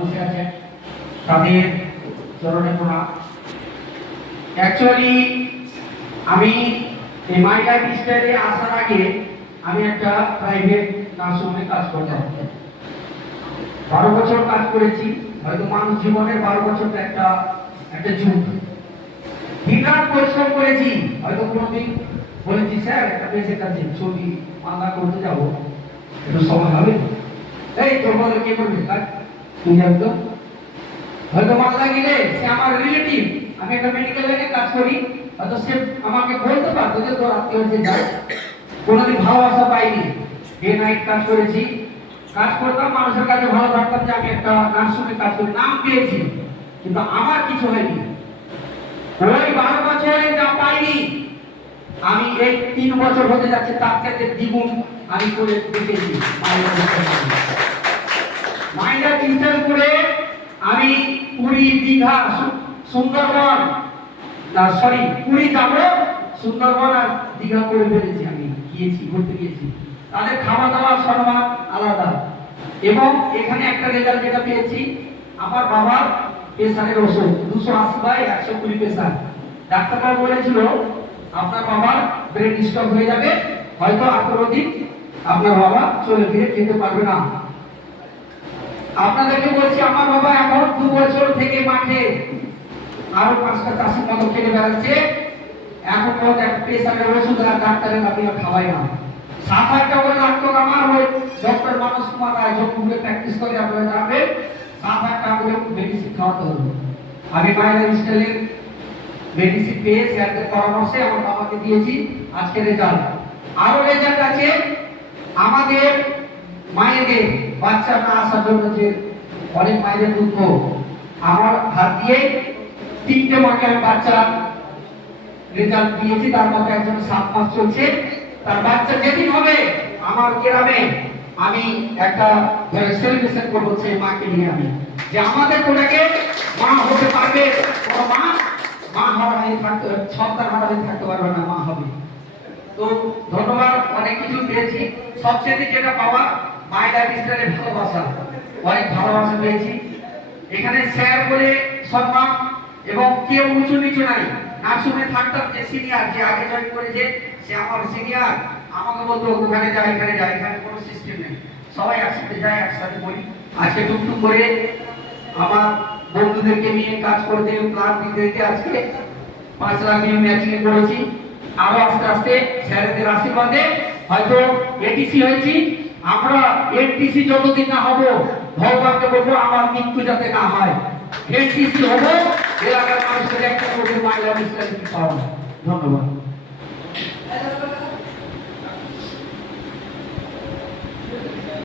বসে আছেন তাদের চরণে প্রণাম। অ্যাকচুয়ালি আমি এই মাই লাইফ স্টাইলে আসার আগে আমি একটা প্রাইভেট নার্সিংহোমে কাজ করতাম। 12 বছর কাজ করেছি। হয়তো মানুষ জীবনের 12 বছরটা একটা যুগ। দিনরাত পরিশ্রম করেছি। হয়তো কোনোদিন বলেছি স্যার একটা পেশেন্ট আছে ছবি মালদা করতে যাবো, একটু সময় হবে? এই তোর বলে কে করবে কাজ? তুই যাবি তো? হয়তো মালদা গেলে সে আমার রিলেটিভ, আমি একটা মেডিকেল লাইনে কাজ করি, হয়তো সে আমাকে বলতে পারতো যে তোর আত্মীয় হচ্ছে যায়। কোনোদিন ভালোবাসা পাইনি। ডে নাইট কাজ করেছি, কাজ করতাম, মানুষের কাছে ভালো থাকতাম যে আমি একটা নার্সিংহোমে কাজ করি, নাম পেয়েছি, কিন্তু আমার কিছু হয়নি। ওই 12 বছরে যা পাইনি আমি এই 3 বছর হতে যাচ্ছে তার চাইতে দ্বিগুণ আমি করে দেখেছি। মাইন্ডার চিন্তার করে আমি পুরী, দীঘা, সুন্দরবন, পুরী যাব, সুন্দরবন আর দীঘা করে ফেলেছি। আমি গিয়েছি, ঘুরতে গিয়েছি। তাদের খাওয়া দাওয়ার সম্মান আলাদা। এবং এখানে একটা রেজাল্ট যেটা পেয়েছি, আমার বাবার প্রেসারের ওষুধ 280/120 প্রেসার। ডাক্তারবাবু বলেছিল আপনার বাবার ব্রেন স্ট্রোক হয়ে যাবে, হয়তো 18 দিন আপনার বাবা চলে ফিরে যেতে পারবে না। আপনাদেরকে বলছি আমার বাবা এখন 2 বছর থেকে মাঠে আরো 5টা চাষির মতো খেলে বেড়াচ্ছে। এখন পর্যন্ত একটা প্রেসারের ওষুধ আর ডাক্তারের আপনি খাওয়াই না। 7,000 টাকা করে লাগতো আমার ওই ডক্টর মানস কুমার রায় যখন প্র্যাকটিস করে আপনারা জানবেন, 7,000 টাকা করে মেডিসিন খাওয়াতে হতো। আমি মায়ের স্টাইলের মেডিসিন পেয়ে স্যারদের পরামর্শে আমার বাবাকে দিয়েছি। আজকে রেজাল্ট, আরো রেজাল্ট আছে। আমাদের মায়েদের বাচ্চা না আসার জন্য যে অনেক মায়েদের দুঃখ, আমার হাত দিয়ে 3টে মাকে আমি বাচ্চা রেজাল্ট দিয়েছি। তার মধ্যে একজন 7 মাস চলছে, তার বাচ্চা যেদিন হবে আমার গ্রামে আমি একটা সেলিব্রেশন করবো সেই মাকে নিয়ে। আমি যে আমাদের কোটাকে মা হতে পারবে, কোনো মা হারা হয়ে থাকতে, সন্তান হারা হয়ে থাকতে পারবে না, মা হবে। তো ধন্যবাদ, অনেক কিছু পেয়েছি। সবচেয়ে যেটা পাওয়া মাই লাইফ স্টাইলে ভালোবাসা, অনেক ভালোবাসা পেয়েছি। এখানে স্যার বলে সম্মান এবং কেউ উঁচু নিচু নাই। নার্সিংহোমে থাকতাম, যে সিনিয়র, যে আগে জয়েন করেছে সে আমার সিনিয়র, আমাকে বলতো ওখানে যাই এখানে যাই, এখানে কোনো সিস্টেম নেই, সবাই একসাথে যায় একসাথে বলি। আজকে টুকটুক করে আমার বন্ধুদেরকে নিয়ে কাজ করতে প্ল্যান দিতে আজকে 5 লাখ নিয়ে ম্যাচিং করেছি। আরো আস্তে আস্তে স্যারেদের আশীর্বাদে হয়তো এটিসি হয়েছি। আমরা এনটিসি যতদিন না হব, ভগবানকে বলবো আমার মৃত্যু যাতে না হয়, এনটিসি হবো, এলাকার মানুষকে একটা করে মাইলা মিস্টার পাওয়া। ধন্যবাদ।